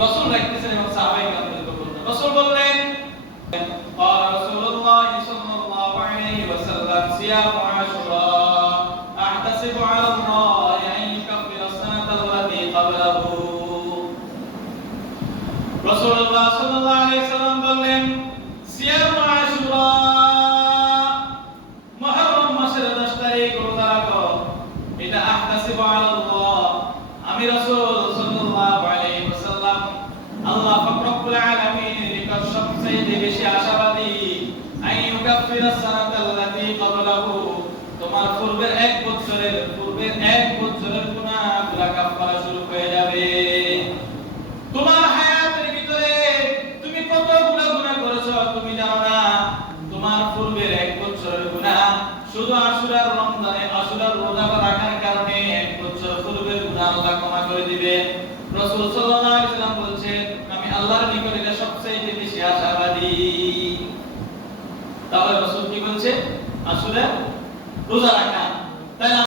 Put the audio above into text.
রাসূল রাখতেছেন এবং সাহাবায়ে কেরামদেরকে বলতেন। রাসূল বললেন قال رسول الله صلى الله عليه وسلم صيام عاشوراء احتسب على الله ان يكفر السنه التي قبله রাসূলুল্লাহ সাল্লাল্লাহু আলাইহি সাল্লাম বললেন সিয়াম আশুরা মুহররম মাসের 10 তারিখ রোজা রাখো এটা আহতাসিবু আলাল্লাহ আমি রাসূল সাল্লাল্লাহু আলাইহি ওয়াসাল্লাম আল্লাহ পাক রব্বুল আলামিনের নিকট সবচেয়ে বেশি আশাবাদী আইয়ুকাফিরা সানাতাল্লাতী ক্বাবলাহু তোমার পূর্বের এক বছরের গুনাহগুলো কাফারা শুরু হয়ে যাবে। তোমার হায়াতের ভিতরে তুমি কতগুলো গুনাহ করেছো তুমি জানো না। তোমার পূর্বের এক বছরের গুনাহ শুধু আশুরার রমজানে আশুরার রোজা রাখার কারণে এক বছর পূর্বের গুনাহ আল্লাহ ক্ষমা করে দিবে। রাসূল সাল্লাল্লাহু আলাইহি সাল্লাম বলেছেন আমি আল্লাহর নিকট এটা সবচেয়ে বেশি আশাবাদী। তাহলে রাসূল কি বলছে? আশুরা রোজা রাখা। তাহলে